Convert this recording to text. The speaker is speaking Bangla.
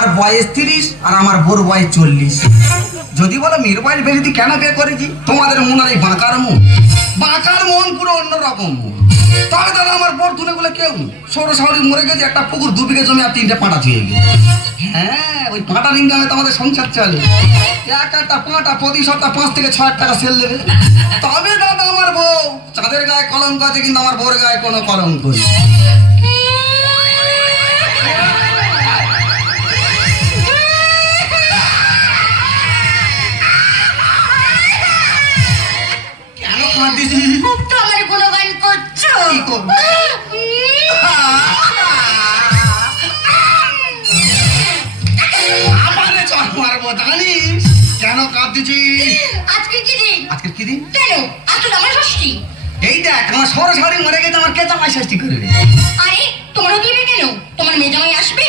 তোমার বয়স 30 আর আমার বোর বয়স 40। যদি বলো মেয়ের বয়স বেশি তুই কেন বিয়ে করেছি, তোমাদের মন আর এই বাঁকার মন পুরো অন্যরকম মন। তবে দাদা আমার বোর তুলে বলে কেউ সৌর শাহরি মরে গেছে, একটা পুকুর 2 বিঘে জমি আর 3টে পাঁটা ছুঁয়ে গেছে। হ্যাঁ, ওই পাঁটা ইনকামে তো আমাদের সংসার চলে। একটা পাঁটা প্রতি সপ্তাহ 5 থেকে 6 টাকা সেল দেবে। তবে দাদা আমার বউ চাঁদের গায়ে কলঙ্ক আছে, কিন্তু আমার বোর গায়ে কোনো কলঙ্ক নেই। কেন কাঁদিছি? তোমার গুণগান করছো? কি করবো? আমারে চড় মারবো জানিস কেন কাঁদছি? আজকে কি দিন? আজকে কি দিন? কেন? আজকে আমার ষষ্ঠী। এই দেখ আমার সরাসরি মরে গেছে, আমার কে জামাই ষষ্ঠী করবে? আরে তোমারও দিবে কেন? তোমার মেয়ে জামাই আসবে।